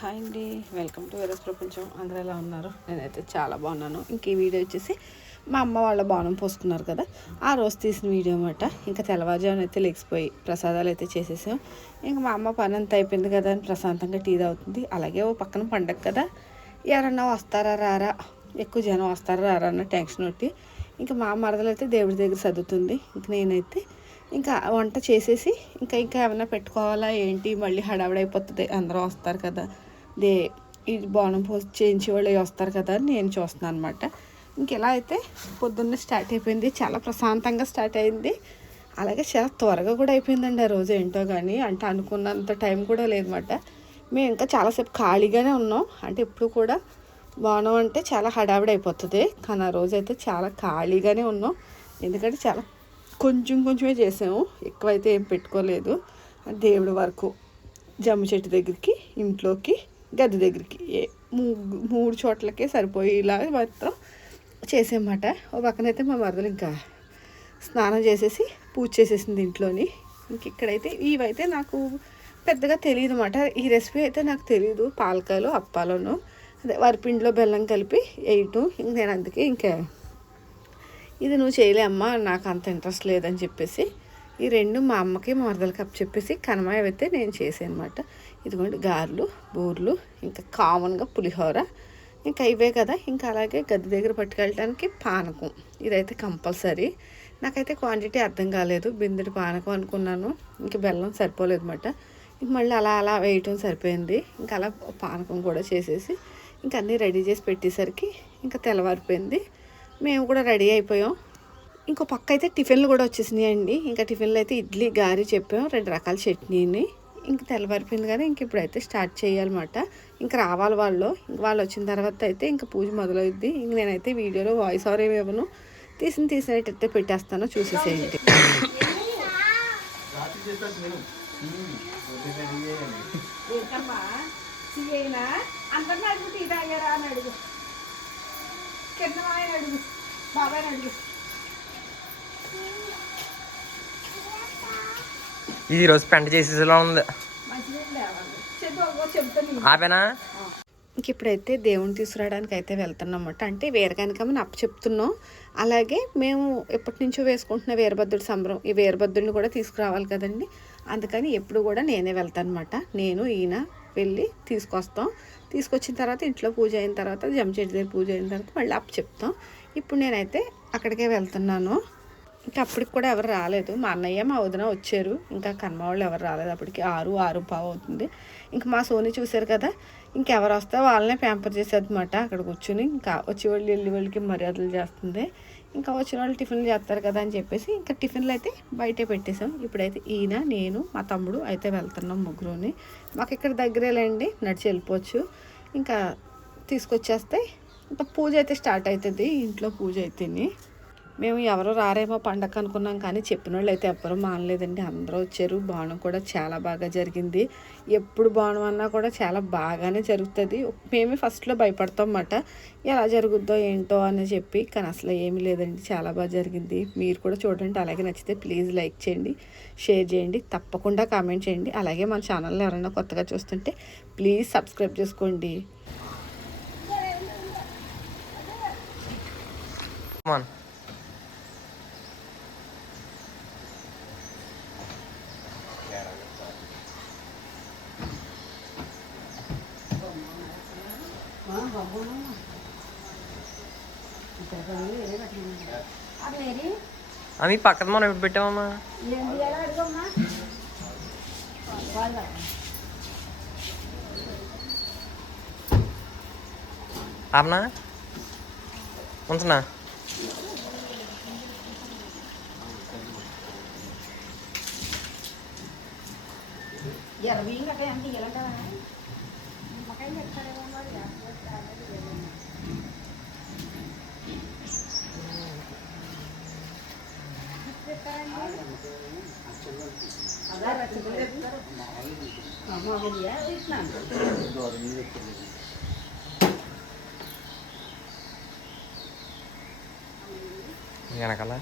Hi అండి, welcome to వేరస్ ప్రపంచం. అందరూ ఎలా ఉన్నారు? నేనైతే చాలా బాగున్నాను. ఇంక ఈ వీడియో వచ్చేసి మా అమ్మ వాళ్ళ బాణం పోసుకున్నారు కదా, ఆ రోజు తీసిన వీడియో అన్నమాట. ఇంకా తెల్లవారుజామున అయితే లెగిసిపోయి ప్రసాదాలు అయితే చేసేసాం. ఇంకా మా అమ్మ పని అంతా అయిపోయింది కదా అని ప్రశాంతంగా టీ తాగుతుంది. అలాగే ఓ పక్కన పండగ కదా, ఎవరన్నా వస్తారా రారా, ఎక్కువ జనం వస్తారా రారా అన్న టెన్షన్ ఒకటి. ఇంకా మా మరదలు అయితే దేవుడి దగ్గర చదువుతుంది. ఇంక నేనైతే ఇంకా వంట చేసేసి ఇంకా ఏమైనా పెట్టుకోవాలా ఏంటి, మళ్ళీ హడావిడైపోతుంది, అందరూ వస్తారు కదా, ఇది బోనం పోసి చేయించే వాళ్ళు వస్తారు కదా అని నేను చూస్తున్నాను అనమాట. ఇంక ఇలా అయితే పొద్దున్నే స్టార్ట్ అయిపోయింది, చాలా ప్రశాంతంగా స్టార్ట్ అయింది. అలాగే చాలా త్వరగా కూడా అయిపోయిందండి ఆ రోజు. ఏంటో కానీ అంటే అనుకున్నంత టైం కూడా లేదన్నమాట. మేము ఇంకా చాలాసేపు ఖాళీగానే ఉన్నాం. అంటే ఎప్పుడు కూడా బోనం అంటే చాలా హడావిడి అయిపోతుంది, కానీ ఆ రోజు అయితే చాలా ఖాళీగానే ఉన్నాం. ఎందుకంటే చాలా కొంచెమే చేసాము, ఎక్కువైతే ఏం పెట్టుకోలేదు. దేవుడి వరకు జమ్మి చెట్టు దగ్గరికి, ఇంట్లోకి, గది దగ్గరికి మూడు చోట్లకే సరిపోయేలా మాత్రం చేసామన్నమాట. ఓ పక్కనైతే మా మరదలు ఇంకా స్నానం చేసేసి పూజ చేసేసింది ఇంట్లోని. ఇంక ఇక్కడైతే ఇవైతే నాకు పెద్దగా తెలియదు అన్నమాట. ఈ రెసిపీ అయితే నాకు తెలియదు. పాలకాయలు అప్పాలను అదే వరిపిండిలో బెల్లం కలిపి వేయటం. ఇంక నేను అందుకే ఇంకా ఇది నువ్వు చేయలే అమ్మా, నాకు అంత ఇంట్రెస్ట్ లేదని చెప్పేసి ఈ రెండు మా అమ్మకి మా మరదలకి అప్పు చెప్పేసి కనమాయ అయితే నేను చేసాను అనమాట. ఇదిగోండి గారెలు, బూర్లు, ఇంకా కామన్గా పులిహోర, ఇంకా ఇవే కదా. ఇంకా అలాగే గది దగ్గర పట్టుకెళ్ళడానికి పానకం, ఇదైతే కంపల్సరీ. నాకైతే క్వాంటిటీ అర్థం కాలేదు, బిందెడి పానకం అనుకున్నాను. ఇంకా బెల్లం సరిపోలేదు అనమాట. ఇంక మళ్ళీ అలా వేయటం సరిపోయింది. ఇంకా అలా పానకం కూడా చేసేసి ఇంకా అన్నీ రెడీ చేసి పెట్టేసరికి ఇంకా తెల్లవారిపోయింది. మేము కూడా రెడీ అయిపోయాం. ఇంకో పక్క అయితే టిఫిన్లు కూడా వచ్చేసినాయి అండి. ఇంకా టిఫిన్లు అయితే ఇడ్లీ, గారి చెప్పాం, 2 రకాల చట్నీని. ఇంక తెల్లవారిపోయింది కదా, ఇంక ఇప్పుడైతే స్టార్ట్ చేయాలన్నమాట. ఇంక రావాలి వాళ్ళు. ఇంక వాళ్ళు వచ్చిన తర్వాత అయితే ఇంక పూజ మొదలవుద్ది. ఇంక నేనైతే వీడియోలో వాయిస్ ఓవర్ ఏమి ఇవ్వను, తీసినట్టయితే పెట్టేస్తాను, చూసేసేయండి. ఇది ఈరోజు పెంట చేసేలా ఉంది. ఆపేనా? ఇంక ఇప్పుడైతే దేవుని తీసుకురావడానికి అయితే వెళ్తున్నమాట. అంటే వీరకనకమ్మని అప్పు చెప్తున్నాం. అలాగే మేము ఎప్పటి నుంచో వేసుకుంటున్న వీరభద్రుడి సంబరం, ఈ వీరభద్రుడిని కూడా తీసుకురావాలి కదండి. అందుకని ఎప్పుడు కూడా నేనే వెళ్తాను అనమాట. నేను ఈయన వెళ్ళి తీసుకొచ్చిన తర్వాత ఇంట్లో పూజ అయిన తర్వాత, జమ్మిచెట్టు దగ్గర పూజ అయిన తర్వాత మళ్ళీ అప్పు చెప్తాం. ఇప్పుడు నేనైతే అక్కడికే వెళ్తున్నాను. ఇంకా అప్పటికి కూడా ఎవరు రాలేదు. మా అన్నయ్య, మా వదిన వచ్చారు. ఇంకా కన్మ వాళ్ళు ఎవరు రాలేదు. అప్పటికి 6:05 అవుతుంది. ఇంకా మా సోని చూశారు కదా, ఇంకెవరు వస్తే వాళ్ళనే ప్యాంపర్ చేసేదన్నమాట. అక్కడ కూర్చుని ఇంకా వచ్చేవాళ్ళు వెళ్ళి వాళ్ళకి మర్యాదలు చేస్తుంది. ఇంకా వచ్చిన వాళ్ళు టిఫిన్లు చేస్తారు కదా అని చెప్పేసి ఇంకా టిఫిన్లు అయితే బయటే పెట్టేసాం. ఇప్పుడైతే ఈయన, నేను, మా తమ్ముడు అయితే వెళ్తున్నాం, ముగ్గురుని. మాకు ఇక్కడ దగ్గరేలేండి, నడిచి వెళ్ళిపోవచ్చు. ఇంకా తీసుకొచ్చేస్తే ఇంకా పూజ అయితే స్టార్ట్ అవుతుంది. ఇంట్లో పూజ అయితేని మేము ఎవరో రారేమో పండగ అనుకున్నాం, కానీ చెప్పిన వాళ్ళు అయితే ఎవ్వరూ మానలేదండి. అందరూ వచ్చారు. బాణం కూడా చాలా బాగా జరిగింది. ఎప్పుడు బాణం అన్నా కూడా చాలా బాగానే జరుగుతుంది. మేమే ఫస్ట్లో భయపడతాం అన్నమాట, ఎలా జరుగుద్దో ఏంటో అని చెప్పి. కానీ అసలు ఏమీ లేదండి, చాలా బాగా జరిగింది. మీరు కూడా చూడండి. అలాగే నచ్చితే ప్లీజ్ లైక్ చేయండి, షేర్ చేయండి, తప్పకుండా కామెంట్ చేయండి. అలాగే మన ఛానల్ని ఎవరైనా కొత్తగా చూస్తుంటే ప్లీజ్ సబ్స్క్రైబ్ చేసుకోండి. అవి పక్కన మనం ఎప్పుడు పెట్టామమ్మా? ఆపనా ఉంచనా? వెనకాల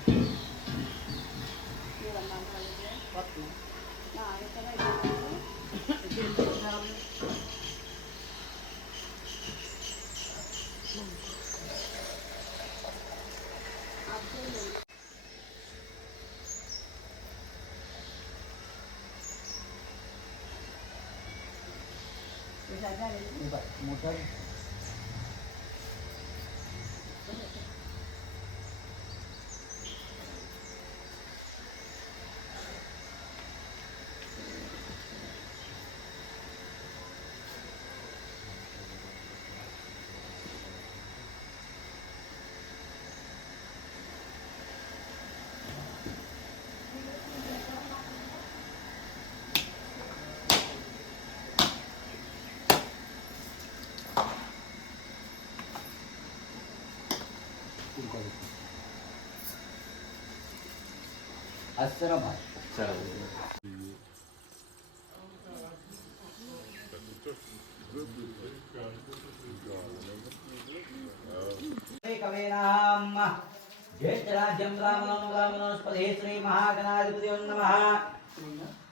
ज्येष्ठराज्यं रामनोस्पदे श्री महागणाधिपति नमः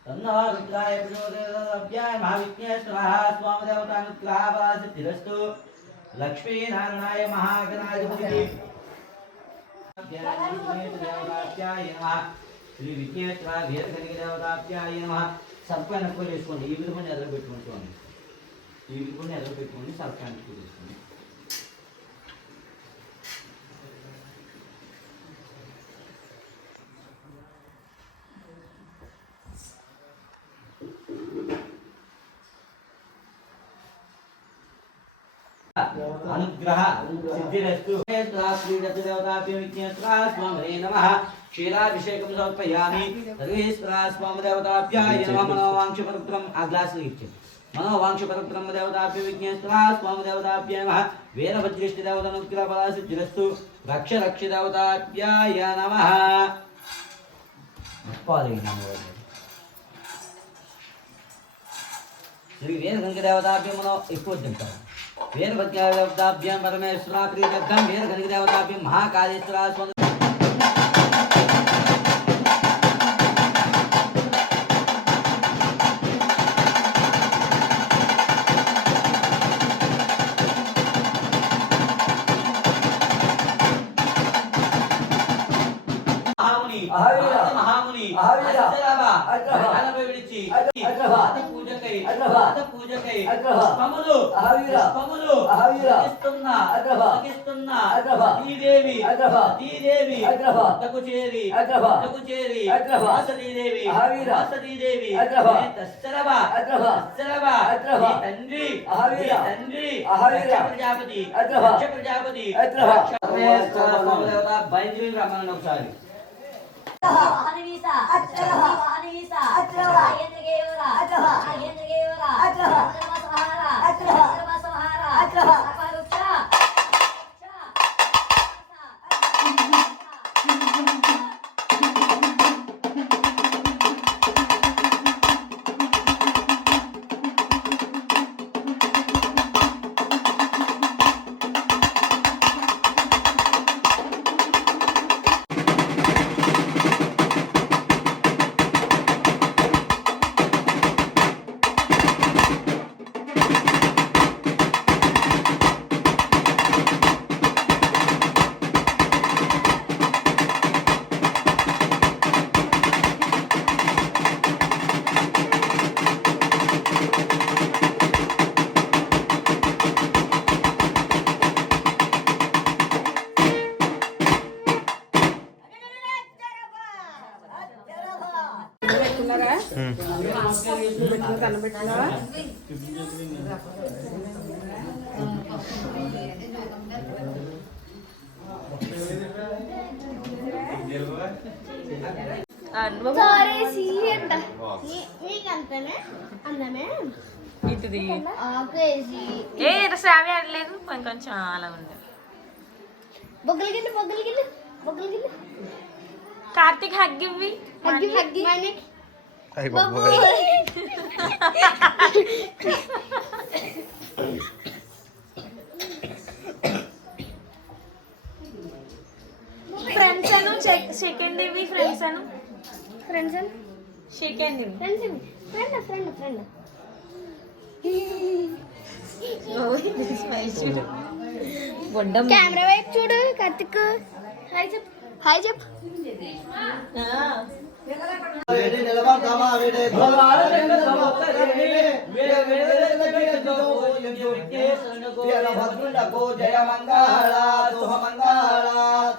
तन्नो रुद्राय प्रचोदयाय महाविघ्नेश्वरः स्वामदेवतानुग्रहवासिद्धिरस्तु लक्ष्मी नारायणाय महागणाधिपति देवताभ्याय नमः श्री विघ्नेश्वराय देवताभ्याय नमः सर्पाన్ని ఎక్కువ చేసుకోండి ఈ విధంగా ఎదురు పెట్టుకోండి ఈ విధంగా ఎదురు పెట్టుకోండి सर्पाన్ని ఎక్కువ చేసుకోండి अनुग्रह सिद्धिरस्तु श्री देवताभ्यो विघ्नेश्वराय स्वामिने नमः क्षीराभिषेकं समर्पयामि तर्हि स्वामी देवताभ्याय नमः मनोवांक्षपरब्रह्म आ ग्लास इच्छे मनोवांक्षपरब्रह्म देवताभ्यो विघ्नेश्वराय स्वामी देवताभ्याय नमः वीरभद्रिष्टि देवतानुग्रह फला सिद्धिरस्तु रक्ष देवताभ्याय नमः श्री वीरगंग देवताभ्यो मनो ఎక్కువ తింటారు वीरभद्रदेवताभ्यां परमेश्वरा प्रीत्यर्थं वीरगणदेवताभ्यां महाकालेश्वरा महामुनि पूजकై ప్రజాపతి ఒకసారి Anivisa, Anivisa, Ayendegevara, Ayendegevara, Sahara, Sahara, Aparucha. కనబెట్టినావా ఏ శ్రావ్య ఆడలేదు కొంచెం అలా ఉంది కార్తీక్ హగ్గివ్వి ఫ్రెండ్స్ అను సెకండ్ ఇవి ఫ్రెండ్స్ అను సెకండ్ ఇవి కెమెరా వైపు చూడు కార్తిక్ హాయ్ చెప్పు నిలబడతావా విఘ్నేశ్వరునకు వీరభద్రునకు జయ మంగళ శుభ మంగళ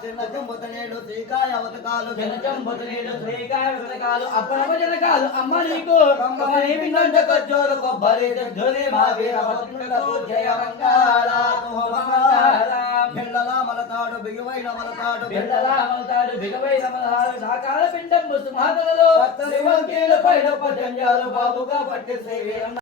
చిన్నచెంబుతనేడు శ్రీకాయవతకాలు చిన్నచెంబుతనేడు శ్రీకాయవతకాలు అప్పనమ జనకాలు అమ్మ నీకు కమ్మని వినంద కజ్జోరు కొబ్బరి జోరే మా వీరభద్రునకు జయ మంగళ శుభ మంగళ బిళ్ళల మలతాడు బిగువైన మలతాడు బిళ్ళల మలతాడు బిగువైన మలతాడు సాకాల పిండం ముసుమాతలలో పత్తరి వంకేల పైన పజంజాలు బాబుగా పట్టి శ్రీ వీరన్న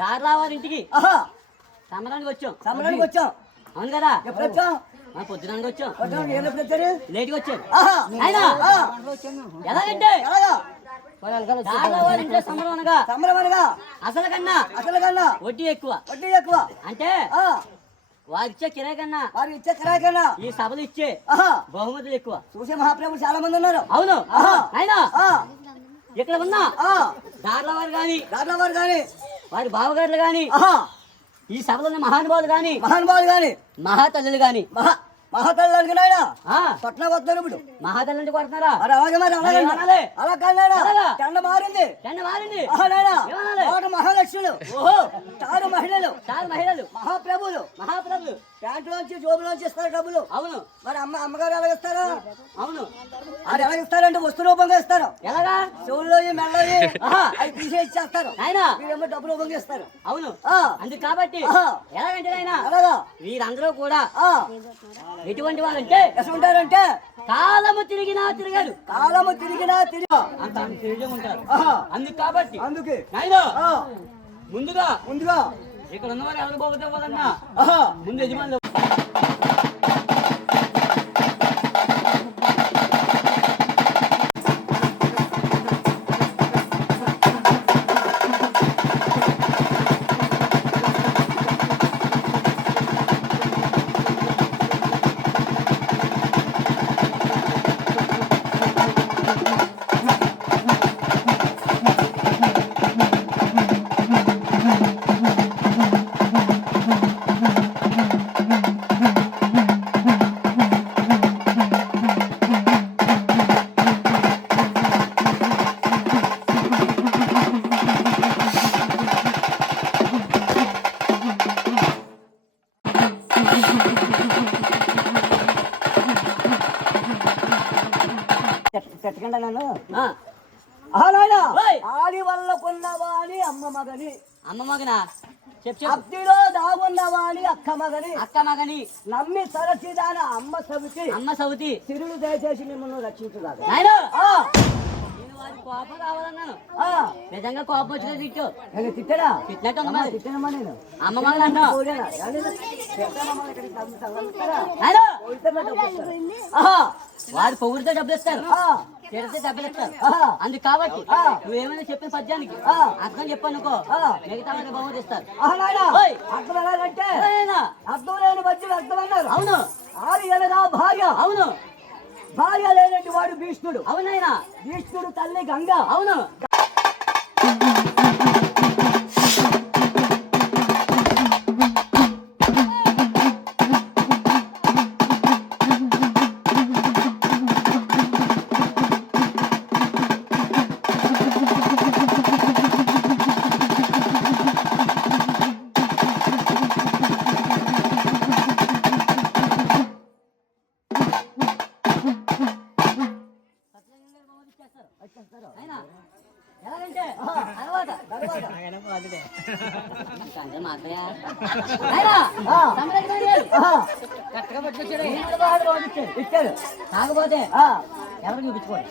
దారిలో వారి ఇంటికి సంబరానికి వచ్చాం అవును కదా ఎప్పుడు వచ్చాం పొద్దున వచ్చాం లేట్గా వచ్చారు ఎలాగంటే సంబరం అనగా అసలు కన్నా వడ్డీ ఎక్కువ అంటే వారిచ్చే కిరాయి కన్నా ఈ సభలు ఇచ్చే బహుమతులు ఎక్కువ చూసే మహాప్రభులు చాలా మంది ఉన్నారు అవును ఆయన ఇక్కడ ఉన్నా దార్ల వారు గాని వారి బావగారులు గాని ఈ సభలో మహానుభావులు గాని మహాతల్లులు గాని మహాతల్లి పట్ల కొడుతున్నారు ఇప్పుడు మహాతల్లి కొడుతున్నారా అలా కాదు మారింది మహాలక్ష్ములు చారు మహిళలు మహాప్రభులు ప్యాంటులోంచి జోబులోంచి ఇస్తారు డబ్బులు అవును మరి అమ్మగారు ఎలా ఇస్తారు అవును అది ఎలా ఇస్తారంటే వస్తు రూపంగా ఇస్తారు ఎలాగా చెవుల్లో మెళ్ళలో అవి తీసే ఇచ్చేస్తారు ఆయన వీరేమో డబ్బు రూపంగా ఇస్తారు అవును అందుకు కాబట్టి ఎలాగంటే ఆయన అలాగా వీరందరూ కూడా ఎటువంటి వాళ్ళంటే ఎసుంటారంటే కాలము తిరిగినా తిరిగారు అంత తిరిగి ఉంటారు అందుకు కాబట్టి అందుకే ముందుగా ఇక్కడ ఉన్నవారు ఎవరు పోగొట్టవద్దన్నా ముందు యజమానులు చెట్టకండి నన్ను ఆడి వల్ల కొన్నవాని అమ్మ మగనా అబ్దిలో దాగున్నవాని అక్క మగని నమ్మి తరచిదాన అమ్మ సవితి తిరుడు దయచేసి మిమ్మల్ని రక్షించుదాడు కోపం కావాలన్నాను నిజంగా కోపం వచ్చిన తిట్టినట్టు నేను అమ్మ మగని అంటావు వారు పొగుడితో డబ్బులు ఇస్తారు తిరిగితే డబ్బులు ఇస్తారు అందుకు కాబట్టి నువ్వేమైనా చెప్పిన పద్యానికి అర్థం చెప్పనుకో మిగతా బహుమతి ఇస్తారు అర్థం లేని పద్యం అర్థం అన్నారు అవును భార్య అవును భార్య లేనట్టు వాడు భీష్ముడు అవునైనా భీష్ముడు తల్లి గంగ అవును కాకపోతే ఎవరు చూపించుకోండి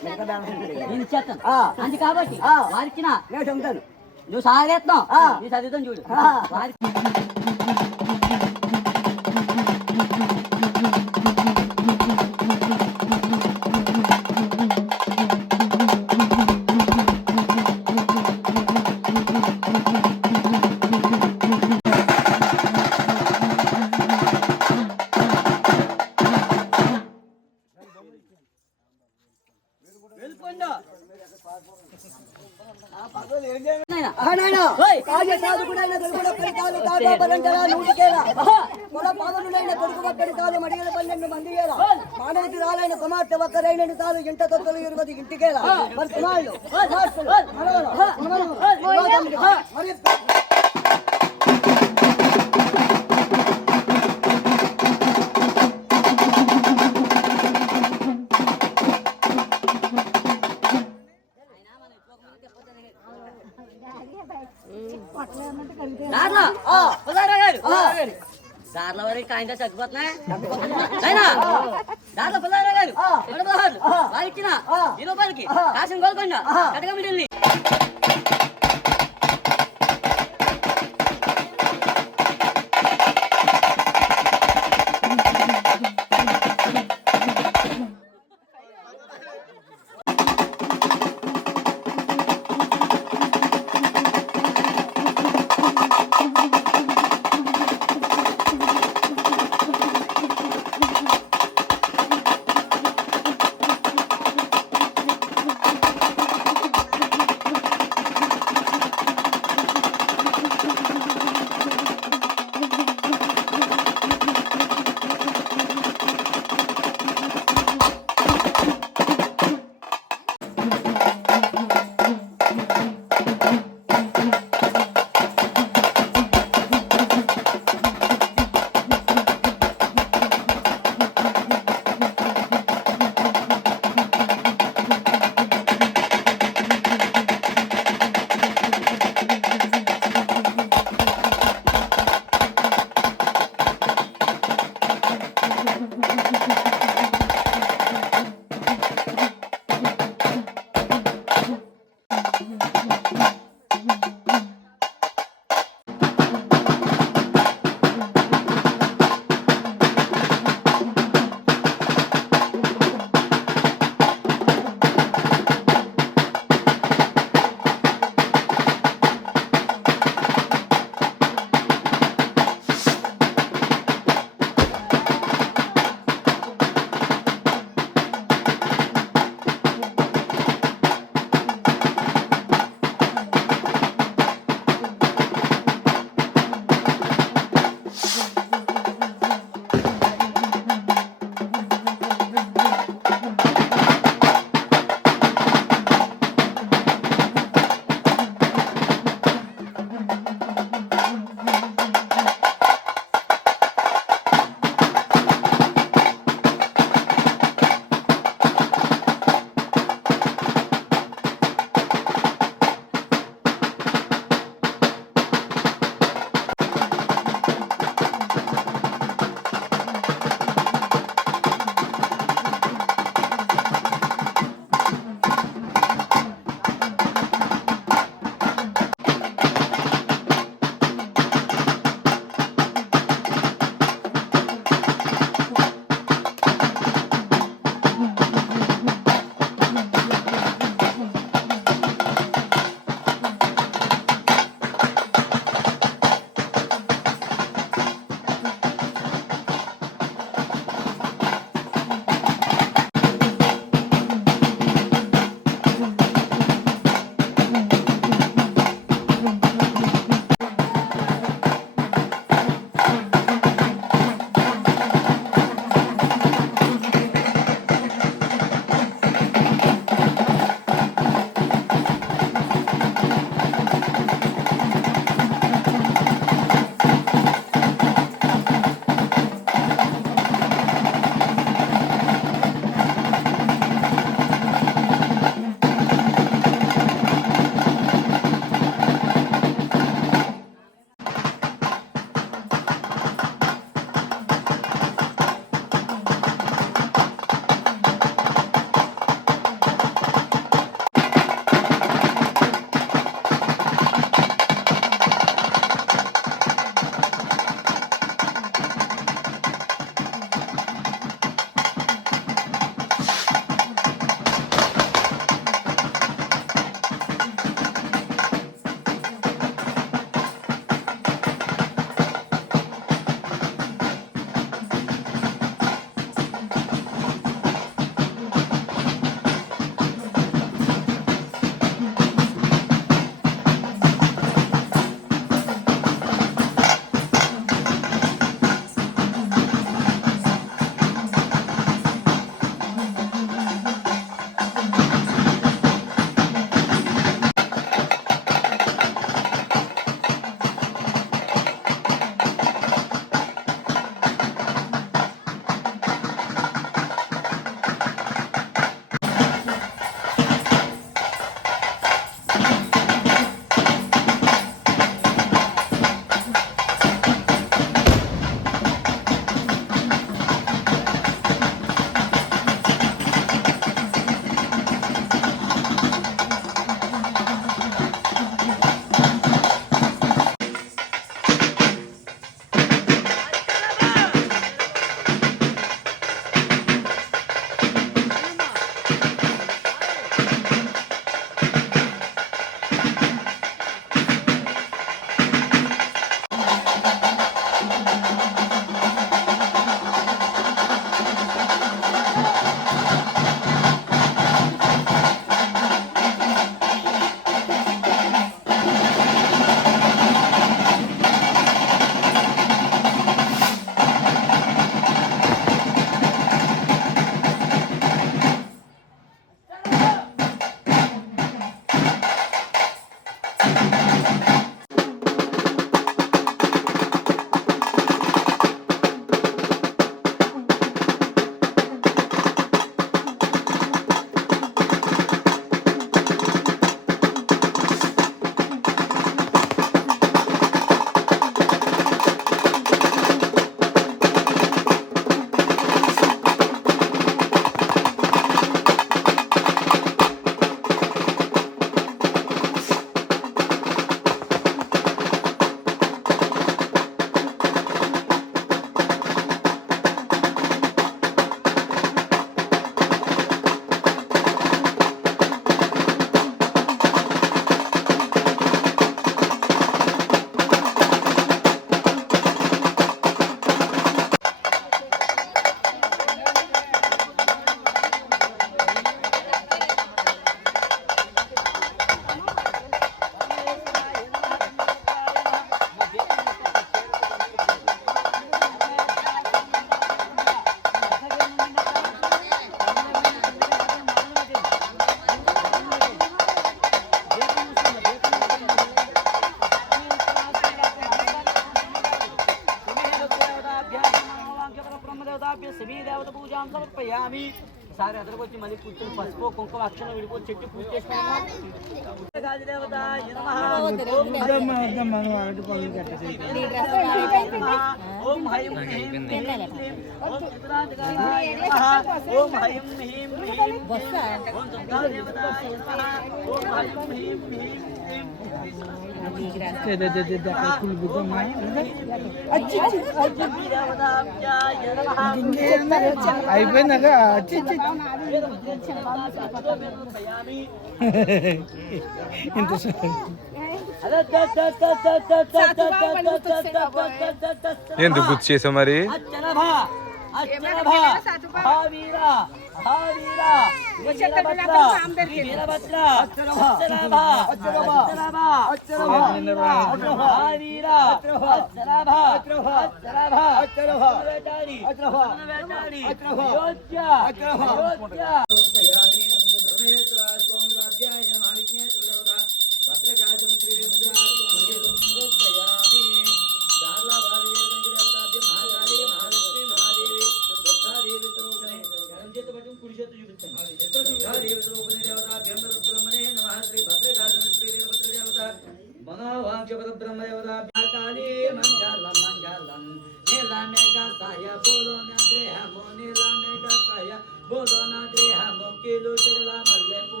నేను ఇచ్చేస్తాను అది కాబట్టి వారిచ్చిన నువ్వు సాగేస్తున్నావు నీ చదువుతాను చూడు వారి కుమార్తె ఒక్కరైన కాదు ఇంట తొత్తులు 20 ఇంటికేలా మరి కుమారులు మరి దారిలో వరకు కాయంతో చచ్చిపోతున్నాయి దారిలో పుల్లారావు గారు 16 వారు ఇచ్చిన 20 రూపాయలకి కాసిన గోల్కొండ కటకమిడిల్ని పూజాం సమర్పయామి. సారి ఎదురుకు వచ్చి మళ్ళీ కూర్చొని పసుపు కుంకుమ అక్షరం విడిపో చెట్టు పూజ చేసుకున్నాం. ఓం హైం హ్రీం క్లీం ఓం త్రిపురాంతకాయ నమః. ఓం హైం హ్రీం క్లీం ఓం దుర్గాదేవతాయ నమః. ఓం హైం హ్రీం క్లీం అయిపోయిందాక ఇంత ఎందుకు గుర్తు చేసావు మరి?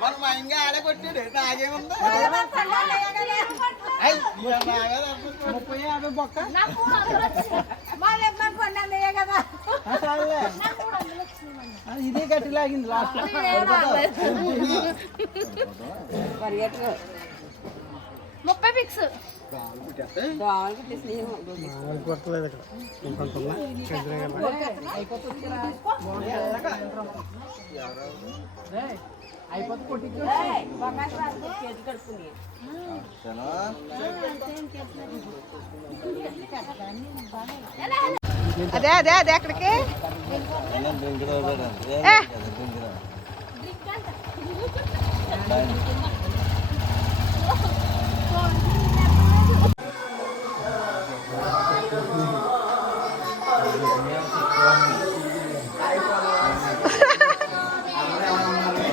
మనం ఇంకా ఆడగొట్టాడు నాకేముంది 30-50 బొక్క ఇదే గట్టి లాగింది లాస్ట్ 30 ఫిక్స్. కొట్టలేదు అయిపోతే కొట్టి అదే అదే అదే ఎక్కడికి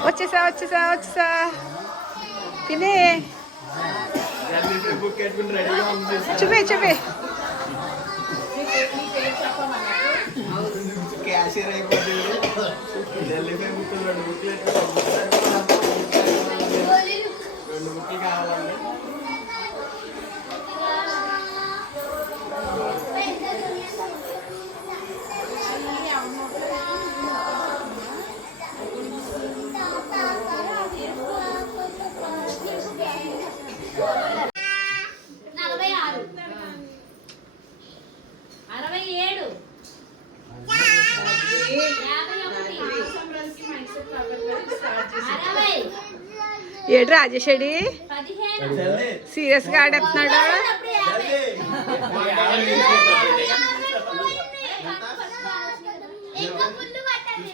వచ్చేసా వచ్చేసా వచ్చేసా తినే చూపి చూపి క్యాషియర్ అయిపోతుంది ఢిల్లీ బుక్కులు 2 బుక్కులు కావాలండి ఏడు రాజేషడి సీరియస్ గా ఆడేస్తున్నాడు. ఇంకా ముందు పట్టండి.